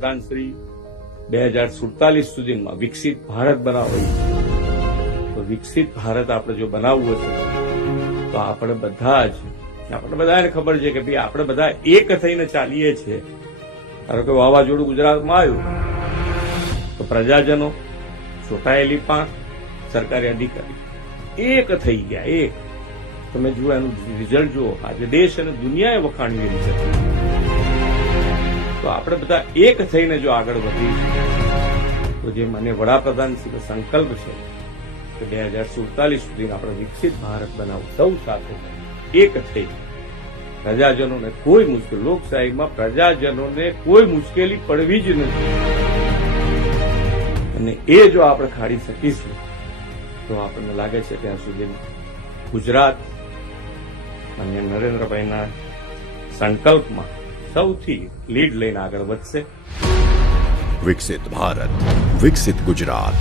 પ્રધાનશ્રી 2047 સુધીમાં વિકસિત ભારત બનાવવું તો વિકસિત ભારત આપણે જો બનાવવું હશે તો આપણે બધાને ખબર છે કે ભાઈ આપણે બધા એક થઈને ચાલીએ છીએ. ધારો કે વાવાઝોડું ગુજરાતમાં આવ્યું તો પ્રજાજનો, ચૂંટાયેલી પાંખ, સરકારી અધિકારી એક થઈ ગયા. એક તમે જુઓ, એનું રિઝલ્ટ જુઓ. આજે દેશ અને દુનિયાએ વખાણ્યું છે. તો આપણે બધા એક થઈને જો આગળ વધીશું તો જે મને વડાપ્રધાનશ્રીનો સંકલ્પ છે કે 2047 સુધી આપણે વિકસિત ભારત બનાવવું, સૌ સાથે એક થઈ પ્રજાજનોને કોઈ મુશ્કેલી, લોકશાહીમાં પ્રજાજનોને કોઈ મુશ્કેલી પડવી જ નથી. અને એ જો આપણે ખાડી શકીશું તો આપણને લાગે છે ત્યાં સુધી ગુજરાત અને નરેન્દ્રભાઈના સંકલ્પમાં સૌથી લીડ લઈને આગળ વધશે. વિકસિત ભારત, વિકસિત ગુજરાત.